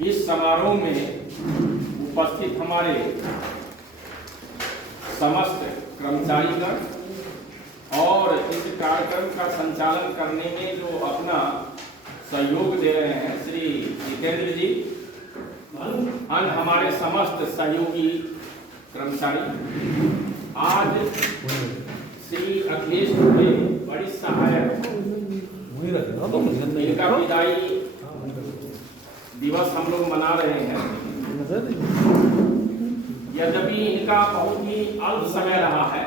इस समारोह में उपस्थित हमारे समस्त कर्मचारीगण और इस कार्यक्रम का संचालन करने में जो अपना सहयोग दे रहे हैं श्री जितेंद्र जी, अन्य हमारे समस्त सहयोगी कर्मचारी, आज श्री अखिलेश दुबे बड़ी सहायक इनका विदाई दिवस हम लोग मना रहे हैं। यद्यपि इनका बहुत ही अल्प समय रहा है,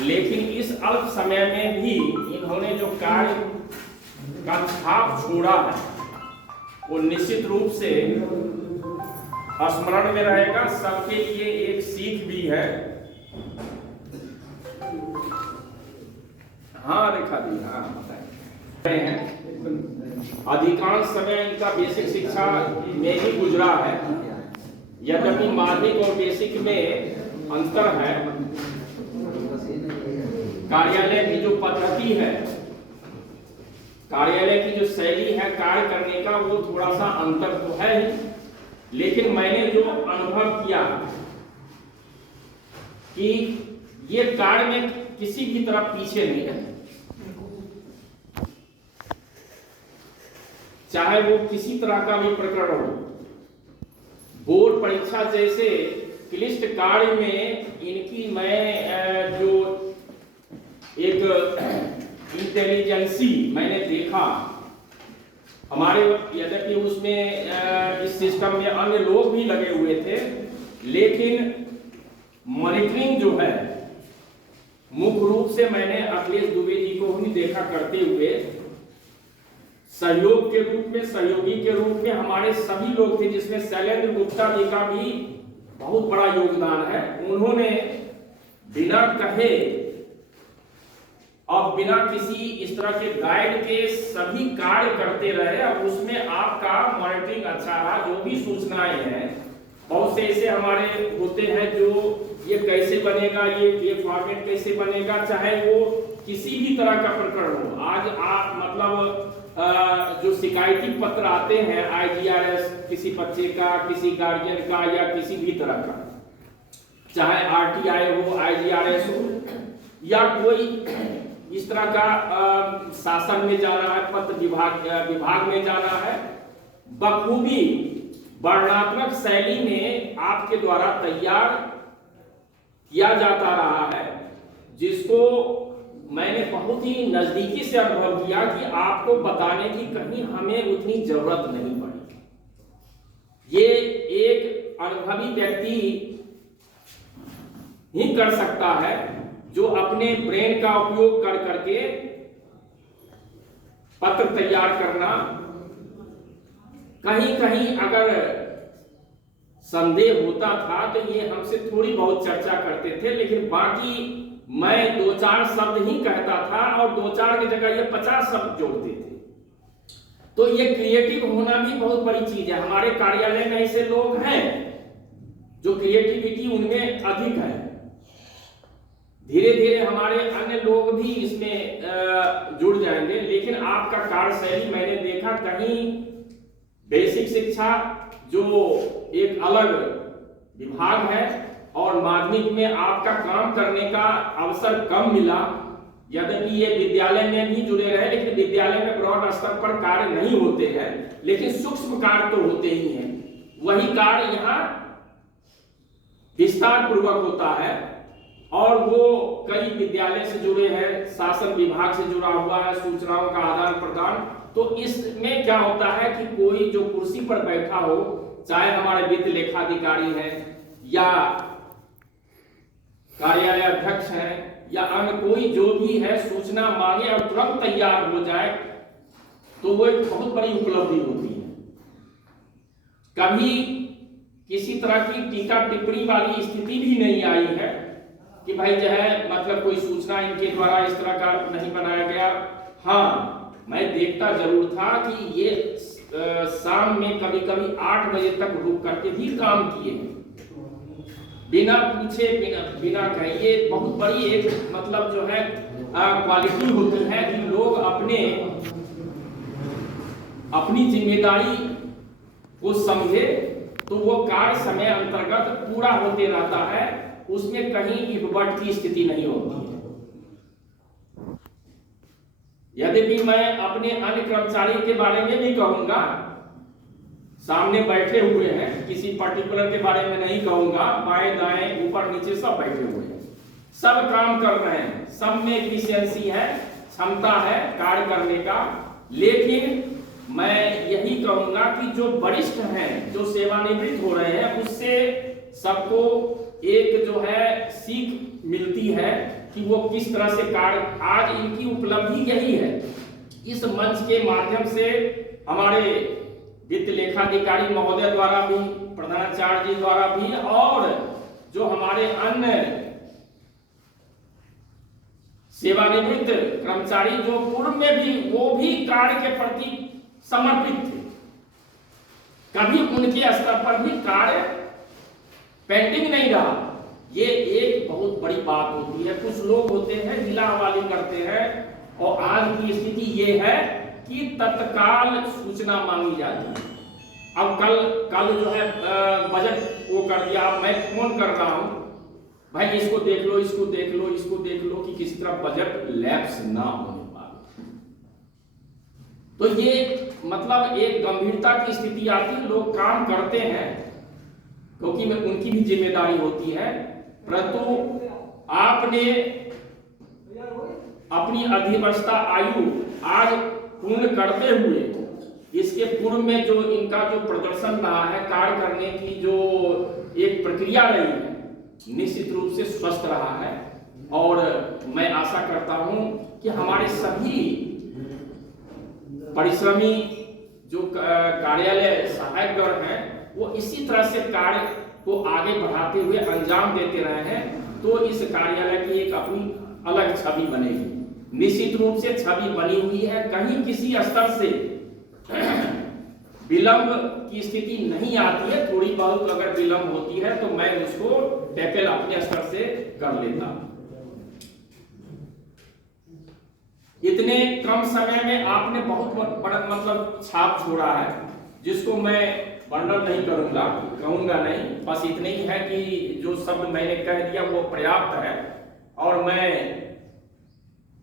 लेकिन इस अल्प समय में भी इन्होंने जो कार्य का छाप छोड़ा है वो निश्चित रूप से स्मरण में रहेगा। सबके लिए एक सीख भी है। हाँ रेखा दी, हाँ बताएं हैं। अधिकांश समय इनका बेसिक शिक्षा में ही गुजरा है, यद्यपि माध्यमिक और बेसिक में अंतर है। कार्यालय की जो पद्धति है, कार्यालय की जो शैली है कार्य करने का, वो थोड़ा सा अंतर तो है ही, लेकिन मैंने जो अनुभव किया कि ये कार्य में किसी भी तरह पीछे नहीं है, चाहे वो किसी तरह का भी प्रकरण हो। बोर्ड परीक्षा जैसे क्लिष्ट कार्य में इनकी मैं जो एक इंटेलिजेंसी मैंने देखा, हमारे यद्यपि उसमें इस सिस्टम में अन्य लोग भी लगे हुए थे, लेकिन मॉनिटरिंग जो है मुख्य रूप से मैंने अखिलेश दुबे जी को ही देखा करते हुए। सहयोग के रूप में, सहयोगी के रूप में हमारे सभी लोग थे, जिसमें शैलेंद्र गुप्ता जी का भी बहुत बड़ा योगदान है। उन्होंने बिना कहे और बिना किसी इस तरह के गाइड के सभी कार्य करते रहे, और उसमें आपका मॉनिटरिंग अच्छा रहा। जो भी सूचनाएं हैं, बहुत से ऐसे हमारे होते हैं जो ये कैसे बनेगा, ये फॉर्मेट कैसे बनेगा, चाहे वो किसी भी तरह का प्रकरण हो। आज आप मतलब जो शिकायती पत्र आते हैं IGRS, किसी बच्चे का, किसी गार्जियन का, या किसी भी तरह का, चाहे RTI हो, IGRS हो, या कोई इस तरह का शासन में जाना है, पत्र विभाग में जाना है, बखूबी वर्णनात्मक शैली में आपके द्वारा तैयार किया जाता रहा है, जिसको मैंने बहुत ही नजदीकी से अनुभव किया कि आपको बताने की कहीं हमें उतनी जरूरत नहीं पड़ी। ये एक अनुभवी व्यक्ति ही कर सकता है, जो अपने ब्रेन का उपयोग कर करके पत्र तैयार करना। कहीं कहीं अगर संदेह होता था तो ये हमसे थोड़ी बहुत चर्चा करते थे, लेकिन बाकी मैं 2-4 शब्द ही कहता था और 2-4 की जगह ये 50 शब्द जोड़ते थे। तो ये क्रिएटिव होना भी बहुत बड़ी चीज है। हमारे कार्यालय में ऐसे लोग हैं जो क्रिएटिविटी उनमें अधिक है। धीरे धीरे हमारे अन्य लोग भी इसमें जुड़ जाएंगे, लेकिन आपका कार्यशैली मैंने देखा कहीं बेसिक शिक्षा जो एक अलग विभाग है और माध्यमिक में आपका काम करने का अवसर कम मिला। यद्यपि ये विद्यालय में भी जुड़े रहे, लेकिन विद्यालय में ब्रॉड स्तर पर कार्य नहीं होते हैं, लेकिन सूक्ष्म कार्य तो होते ही हैं। वही कार्य यहाँ विस्तार पूर्वक होता है, और वो कई विद्यालय से जुड़े हैं, शासन विभाग से जुड़ा हुआ है, सूचनाओं का आदान प्रदान। तो इसमें क्या होता है कि कोई जो कुर्सी पर बैठा हो, चाहे हमारे वित्त लेखाधिकारी हैं या कार्यालय अध्यक्ष हैं या अन्य कोई जो भी है, सूचना मांगे और तुरंत तैयार हो जाए, तो वो एक बहुत बड़ी उपलब्धि होती है। कभी किसी तरह की टीका टिप्पणी वाली स्थिति भी नहीं आई है कि भाई जो है मतलब कोई सूचना इनके द्वारा इस तरह का नहीं बनाया गया। हाँ, मैं देखता जरूर था कि ये शाम में कभी कभी 8 बजे तक रुक करके भी काम किए, बिना पूछे बिना कहे। ये बहुत बड़ी एक मतलब जो है क्वालिटी होती है कि लोग अपनी जिम्मेदारी को समझे तो वो कार्य समय अंतर्गत पूरा होते रहता है, उसमें कहीं इकबट की स्थिति नहीं होती है। यद्यपि मैं अपने अन्य कर्मचारी के बारे में भी कहूंगा, सामने बैठे हुए हैं, किसी पर्टिकुलर के बारे में नहीं कहूंगा, बाएं दाएं ऊपर नीचे सब बैठे हुए हैं, सब काम कर रहे हैं, सब में एफिशिएंसी है, क्षमता है कार्य करने का। लेकिन मैं यही कहूंगा कि जो वरिष्ठ हैं, जो सेवानिवृत्त हो रहे हैं, उससे सबको एक जो है सीख मिलती है कि वो किस तरह से कार्य, आज इनकी उपलब्धि यही है। इस मंच के माध्यम से हमारे वित्त लेखाधिकारी महोदय द्वारा भी, प्रधानाचार्य जी द्वारा भी, और जो हमारे अन्य सेवानिवृत्त कर्मचारी जो पूर्व में भी, वो भी कार्य के प्रति समर्पित थे, कभी उनके स्तर पर भी कार्य पेंडिंग नहीं रहा। ये एक बहुत बड़ी बात होती है। कुछ लोग होते हैं जिला हवाली करते हैं, और आज की स्थिति ये है कि तत्काल सूचना मांगी जाती है। अब कल जो है बजट वो कर दिया, अब मैं फोन कर रहा हूं, भाई इसको देख लो, इसको देख लो, इसको देख लो, कि किसी तरह बजट लैप्स ना होने पाए। तो ये मतलब एक गंभीरता की स्थिति आती है। लोग काम करते हैं क्योंकि उनकी भी जिम्मेदारी होती है, परंतु आपने अपनी अधिवस्था आयु आज पूर्ण करते हुए, इसके पूर्व में जो इनका जो प्रदर्शन रहा है, कार्य करने की जो एक प्रक्रिया रही है, निश्चित रूप से स्वस्थ रहा है। और मैं आशा करता हूं कि हमारे सभी परिश्रमी जो कार्यालय सहायकगण हैं, वो इसी तरह से कार्य को आगे बढ़ाते हुए अंजाम देते रहे हैं, तो इस कार्यालय की एक अपनी अलग छवि बनेगी। निश्चित रूप से छवि बनी हुई है, कहीं किसी स्तर से विलंब की स्थिति नहीं आती है। थोड़ी बहुत अगर विलंब होती है तो मैं उसको टैकल अपने स्तर से कर लेता हूं। इतने कम समय में आपने बहुत बड़ा मतलब छाप छोड़ा है, जिसको मैं वर्णन नहीं कहूंगा नहीं, बस इतने ही है कि जो शब्द मैंने कह दिया वो पर्याप्त है। और मैं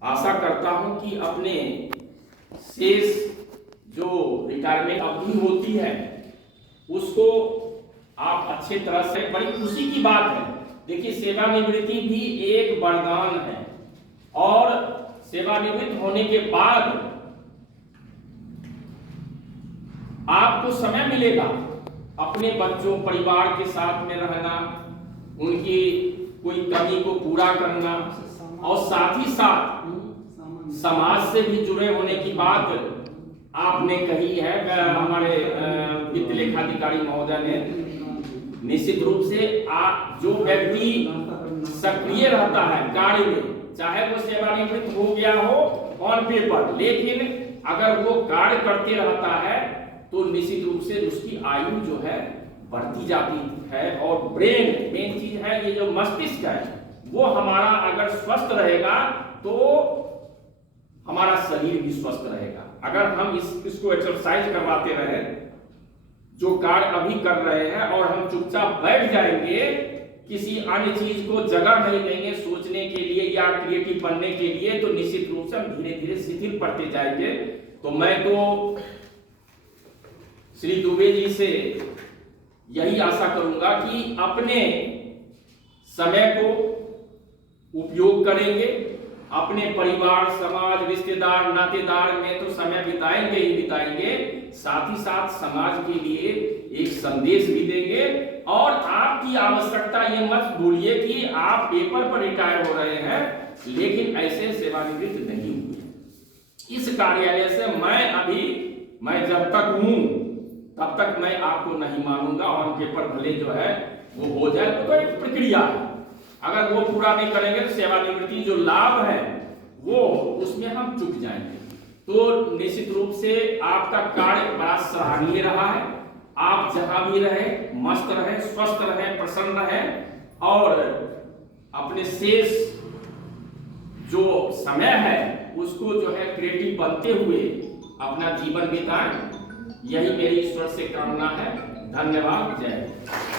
आशा करता हूं कि अपने शेष जो रिटायरमेंट अवधि होती है उसको आप अच्छे तरह से, बड़ी खुशी की बात है। देखिए, सेवानिवृत्ति भी एक वरदान है, और सेवानिवृत्त होने के बाद आपको समय मिलेगा अपने बच्चों, परिवार के साथ में रहना, उनकी कोई कमी को पूरा करना, और साथ ही साथ समाज से भी जुड़े होने की बात आपने कही है, हमारे वित्त लेखाधिकारी महोदय ने। निश्चित रूप से जो व्यक्ति सक्रिय रहता है कार्य में, चाहे वो सेवानिवृत्त हो गया हो ऑन पेपर, लेकिन अगर वो कार्य करते रहता है तो निश्चित रूप से उसकी आयु जो है बढ़ती जाती है। और ब्रेन मेन चीज है, ये जो मस्तिष्क है वो हमारा अगर स्वस्थ रहेगा तो हमारा शरीर भी स्वस्थ रहेगा। अगर हम इसको एक्सरसाइज करवाते रहे, जो कार्य अभी कर रहे हैं, और हम चुपचाप बैठ जाएंगे, किसी अन्य चीज को जगह नहीं देंगे सोचने के लिए या क्रिएटिव बनने के लिए, तो निश्चित रूप से हम धीरे धीरे शिथिल पड़ते जाएंगे। तो मैं तो श्री दुबे जी से यही आशा करूंगा कि अपने समय को उपयोग करेंगे, अपने परिवार, समाज, रिश्तेदार, नातेदार में तो समय बिताएंगे ही बिताएंगे, साथ ही साथ समाज के लिए एक संदेश भी देंगे। और आपकी आवश्यकता ये मत भूलिए कि आप पेपर पर रिटायर हो रहे हैं, लेकिन ऐसे सेवानिवृत्त नहीं हुए। इस कार्यालय से मैं जब तक हूं तब तक मैं आपको नहीं मानूंगा, और पेपर भले जो है वो हो जाए, तो एक प्रक्रिया है। अगर वो पूरा नहीं करेंगे तो सेवानिवृत्ति जो लाभ है वो उसमें हम चूक जाएंगे। तो निश्चित रूप से आपका कार्य बड़ा सराहनीय रहा है। आप जहां भी रहे मस्त रहे, स्वस्थ रहे, प्रसन्न रहे, और अपने शेष जो समय है उसको जो है क्रिएटिव बनते हुए अपना जीवन बिताएं। यही मेरी ईश्वर से कामना है। धन्यवाद। जय हिंद।